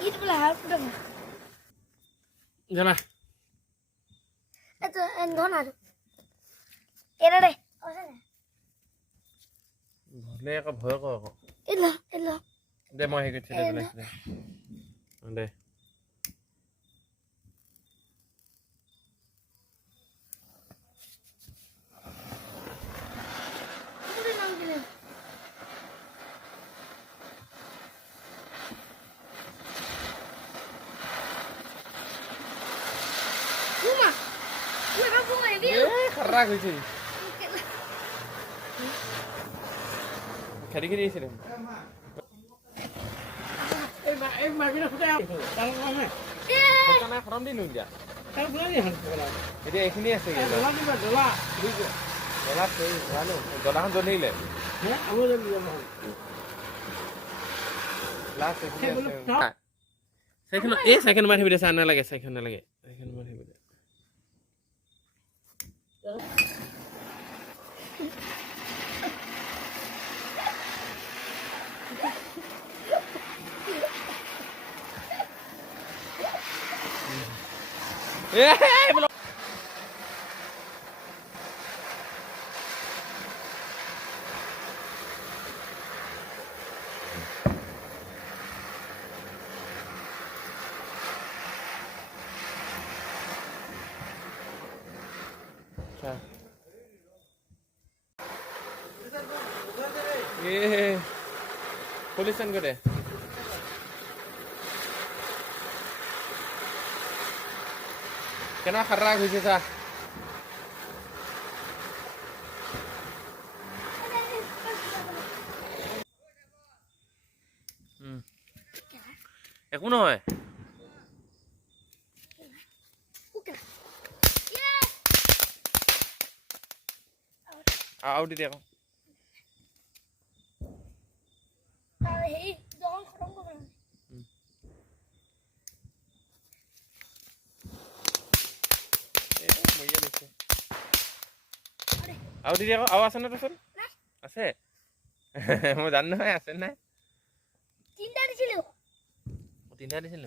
Itu belah dong. Jangan. Itu endon ada. Era deh. Boleh kok boleh kok. Ilo. Deh mau ikut cerita deh. Deh. Udah nangkilin. Bunga ya dia. Kerak sih. Kari sini. Mak kita sudah. Tahu mana? Karena haram di nunja. Tahu berani haram. Jadi ini ya sih. Dolar juga dolar. Dolar sih, lalu dolar kan dolar le. Ya, kamu dan dia mau. Last second. Second mari video sana lagi, second mari video. Belum. Polisan ko deh. Kena kerak sih sah. Kuno है आओ दे देखो आओ दे देखो आवाज ना तो सुन আছে মই জানো নহয় আছে নাই তিনটা দিছিলো তিনটা দিছিল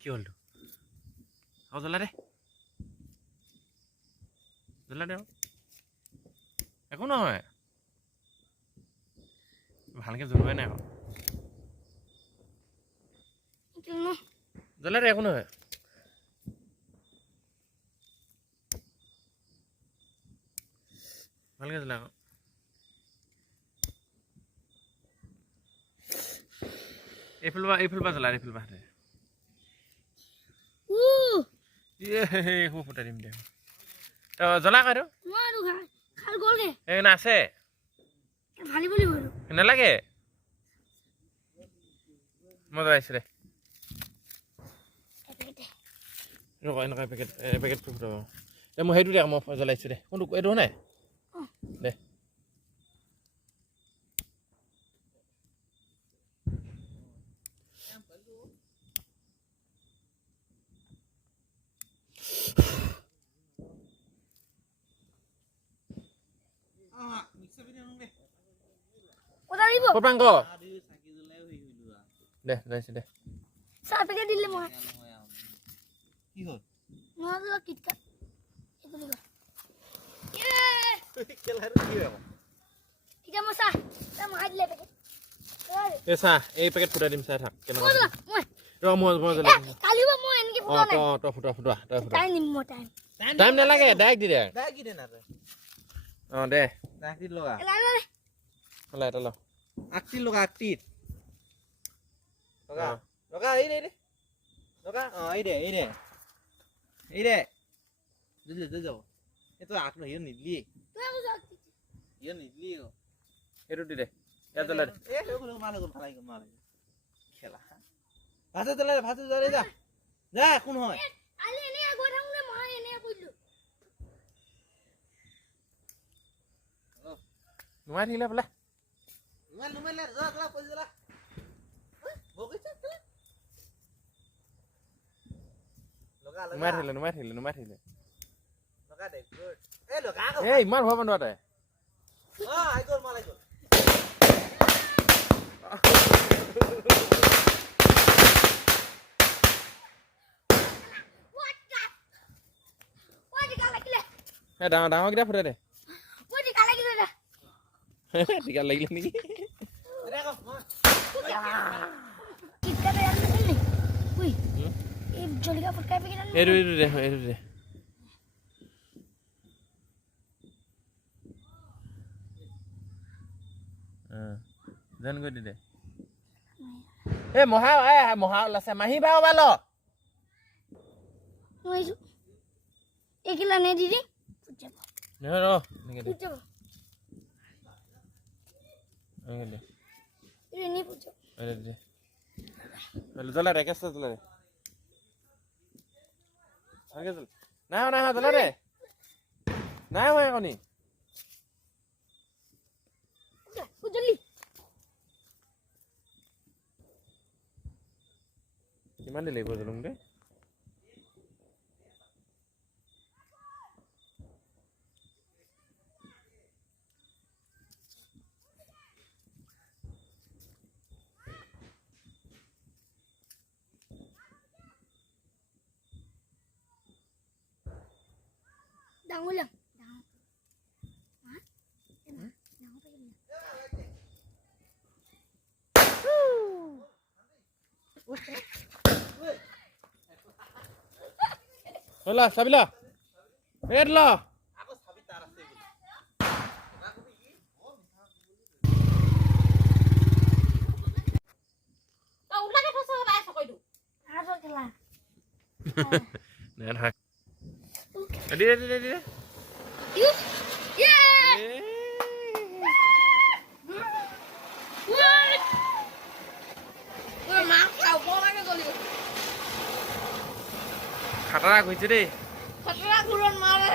কি হল আও জ্বলা দে একো নহয় ভালকে জ্বলোৱাই নাই জ্বলা দে একো নহয় ভালকে জ্বলা এইফাল বা জ্বলা এইফাল বা খুব ফুটাই দিম দে তো জ্বলা কৰো খাল গলগে না আছে ভালি বলি হলো নালাগে মই জ্বলাইছো দে ৰ'ব এনেকুৱা পেকেট ফুটাব দে মই সেইটো দে মই জ্বলাইছো দে কোনটো এইটো নাই দে Kopang ko. Deh, deh. Sabi ka dili mo. Ki hol? Mga lakit ka. Ito liga. Kelar ki ho? Ika mo sa. Sa mga dile pe. Esa, ei paket futa dim sa thak. Mo la, mo. Ro mo jala. Kali ba mo enki futa na. To futa. Time nim mo time. Time na lage, daik di de. Daik di na re. Oh, de. Daik di lo ga. Ala. Ala lo. Akti lo ga akti. Loga ini. Loga, oh ini. Jauh. Itu aku hian nidli. Hian nidli ko. Itu di de. Ya jala de. Aku malu falai ko malu. Khela. Bhata jale ja. Ja, কোন হয়? Ali ene agwa thangule ma ene kujlu. Numai thila pala. Numai la jala poi jala. Bogisa kala. Numai thila. লগা দে good এ লগা আকৌ এই ইমান ভয় মানুহ তাই আই গ'ল মালাই গ'ল এই ডাঙৰ কেইটা ফুটাই দে টিকা লাগিলে নেকি এইটো দে যেন কৰি দি দে এই মহা ওলাইছে মাহী বা ওলাল এইগিলা নে দিদি নহয় ৰ এনেকে দে এনেকে দে দে জ্বলা দে কেঁচা জ্বলা দে নাই জ্বলা দে নাই হয় কণী কিমান দেৰি লাগিব জলুং দে ডাঙৰ লাং হলা চাবিলা ৰেড ল আকৌ চাবি তাৰ আছে বুলি না কবি কি উলাকে ফসা বাই সকইদু হাতৰ খেলা নে থাক দে খাটাৰা গৈছে দেই খতৰা ঘুৰন মাৰা